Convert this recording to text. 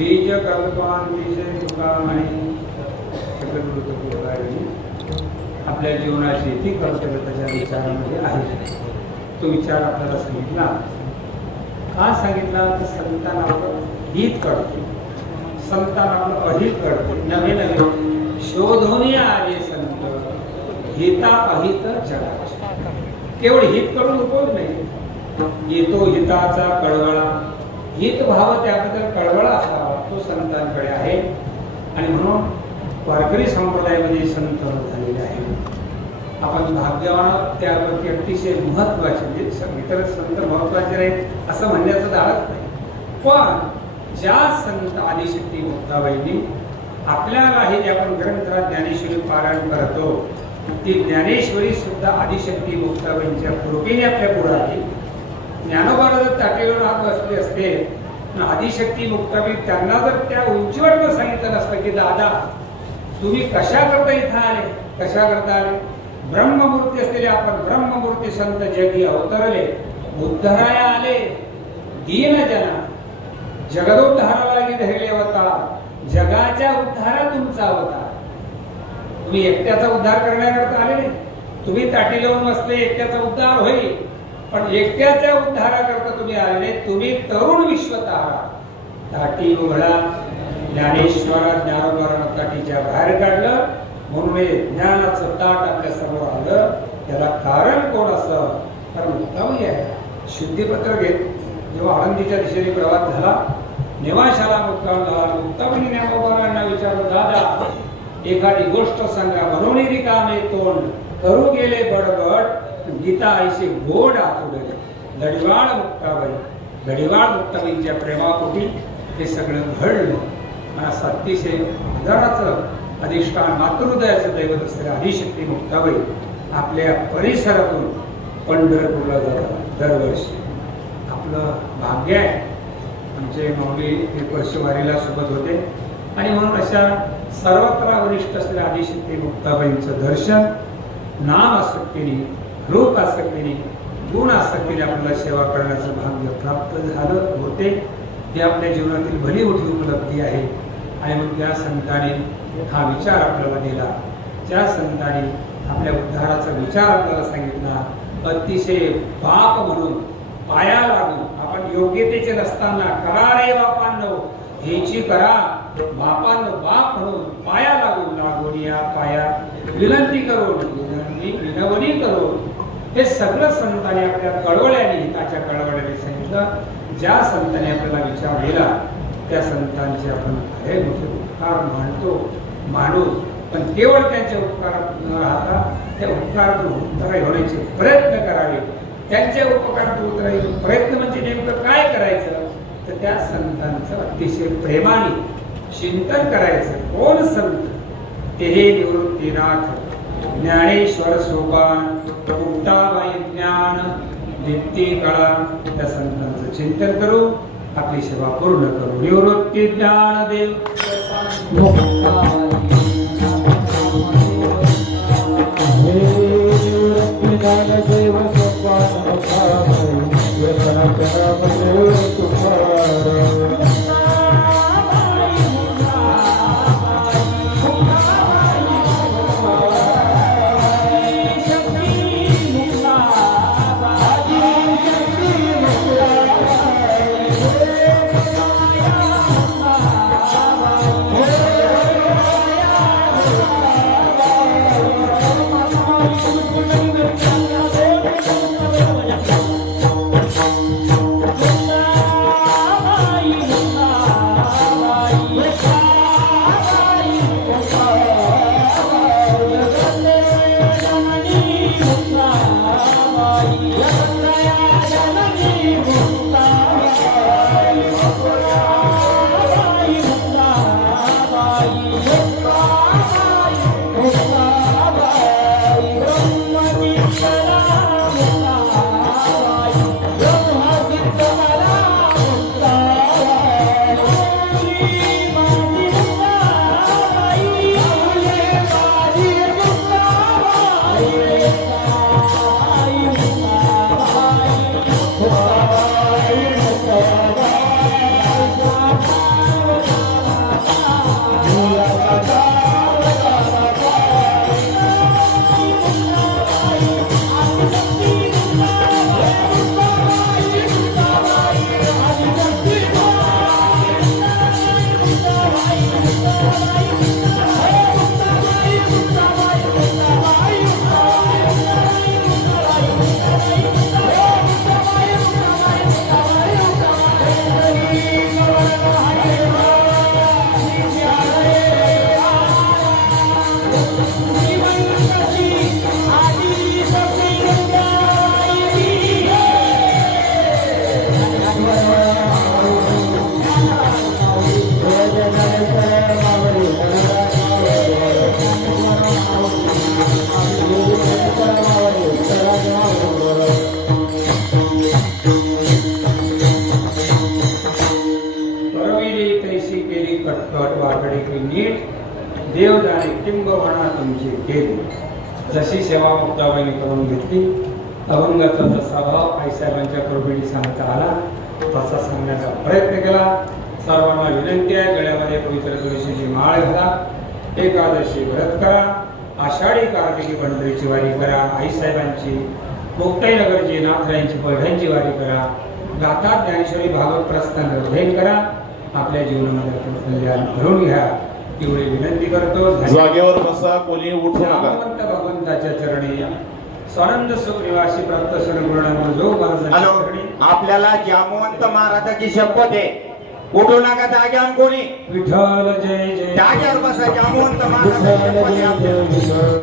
बीज कल्पांतिशय तुका नाही आपल्या जीवनाची ती कर्तव्य त्याच्या विचारामध्ये आहे. तो विचार आपल्याला सांगितला. का सांगितला तर संतांना हित कळते, संतांना अहित कळते. नवे नवे शोधून आले संत हिता अहित जगाचे. केवळ हित करून उपयोग नाही. येतो हिताचा कळवळा, हित भाव त्याबद्दल कळवळा असावा तो संतांकडे आहे. आणि म्हणून वारकरी संप्रदायामध्ये संत झालेले आहे. आपण भाग्यवान त्यावरती अतिशय महत्वाचे म्हणजे इतर संत महत्वाचे नाहीत असं म्हणण्याचं दाळच नाही. पण ज्या संत आदिशक्ती मुक्ताबाईंनी आपल्याला हे जे आपण ग्रंथात ज्ञानेश्वरी पारायण करतो ती ज्ञानेश्वरी सुद्धा आदिशक्ती मुक्ताबाईंच्या कृपेने आपल्या पुढे आली. ज्ञानोबा जर ताटेवर हात बसले असते आदिशक्ती मुक्ताबाई त्यांना जर त्या उंचीवर सांगितलं नसतं की दादा तुम्ही कशा करता इथं आले, कशा करता आले. ब्रह्ममूर्ती असलेले आपण ब्रह्ममूर्ती संत जगी अवतरले, उद्धराया आले दीन जना, जगदोद्धाराला धरले अवतार, जगाच्या उद्धारा तुमचा अवतार. तुम्ही एकट्याचा उद्धार करण्याकरता आले नाही. तुम्ही ताटी लावून बसले एकट्याचा उद्धार होईल, पण एकट्याच्या उद्धाराकरता तुम्ही आले. तुम्ही तरुण विश्वतारा. ताटी उघडा, ज्ञानेश्वरा ज्ञानोबारानं ताटीच्या बाहेर काढलं म्हणून हे ज्ञानाचं ताट आपल्या समोर आलं. त्याला कारण कोण असं तर मुक्ताबाई आहे. शुद्धीपत्र घेत जेव्हा आळंदीच्या दिशेने प्रवास झाला निवाशाला मुक्काम झाला. मुक्ताबाईंनी ज्ञानोबारांना विचारलं दादा एखादी गोष्ट सांगा. म्हणून रिकामे तोंड करू गेले बडबड, गीता आईशी गोड आतुडले. लढवाळ मुक्ताबाई, लढवाळ मुक्ताबाईंच्या प्रेमापोटी हे सगळं घडलं. असं अतिशय आदराचं अधिष्ठान मातृदयाचं दैवत असलेल्या आदिशक्ती मुक्ताबाई आपल्या परिसरातून पंढरपूरला जातात दरवर्षी. आपलं भाग्य आहे. आमचे माऊली 1 वर्ष वारीला सोबत होते आणि म्हणून अशा सर्वत्र वरिष्ठ असलेल्या आदिशक्ती मुक्ताबाईंचं दर्शन नाम आसक्तीने, रूप आसक्तीने, गुण आसक्तीने आपल्याला सेवा करण्याचं भाग्य प्राप्त झालं होते. ते आपल्या जीवनातील भली मोठी उपलब्धी आहे. आणि मग त्या संतांनी हा विचार आपल्याला दिला. ज्या संतांनी आपल्या उद्धाराचा विचार आपल्याला सांगितला. अतिशय बाप म्हणून पाया लागून आपण योग्यतेचे नसताना करा रे बापांनो हेची करा. बापांनो बाप म्हणून पाया लागून या पाया विनंती करून विनवणी करून हे सगळं संतांनी आपल्या कळवळ्याने हिताच्या कळवळ्याने सांगितलं. ज्या संतांनी आपल्याला विचार दिला त्या संतांचे आपण खरे मोठे उपकार मानू. पण केवळ त्यांच्या उपकारात न राहता त्या उपकारातून उत्तराई होण्याचे प्रयत्न करावे. त्यांच्या उपकारातून उत्तराई प्रयत्न म्हणजे नेमकं काय करायचं तर त्या संतांचं अतिशय प्रेमाने चिंतन करायचं. कोण संत ते हे निवृत्तीनाथ ज्ञानेश्वर सोपान मुक्ताबाई ज्ञान नित्य कळा. त्या संतांचं चिंतन करू, आपली सेवा पूर्ण करू. निवृत्ती ज्ञानदेव Oh देव जाणे किंबहुना तुमची केली. जशी सेवा मुक्ताबाईने करून घेतली, अभंगाचा जसा भाव आईसाहेबांच्या कृपेने सांगता आला तसा सांगण्याचा प्रयत्न केला. सर्वांना विनंती आहे, गळ्यामध्ये पवित्र तुळशीची माळ घाला, एकादशी व्रत करा, आषाढी कार्तिकी पंढरीची वारी करा, आईसाहेबांची मुक्ताईनगरची नाथरायांची पैठणची वारी करा, गाथा ज्ञानेश्वरी भागवत प्रस्थान अध्ययन करा, आपल्या जीवनामध्ये आपण कल्याण करून घ्या एवढी विनंती करतो. जागेवर बसा, कोणी उठू नका. भगवंताच्या चरणी स्वानंद सुख निवासी प्राप्त सर्वगुणांना जो हॅलो, आपल्याला जामवंत महाराजाची शपथ आहे. उठू नका जाग्यावर कोणी. विठ्ठल जय जय. जाग्यावर बसा, जामवंत महाराजाची शपथ आहे आपल्याला.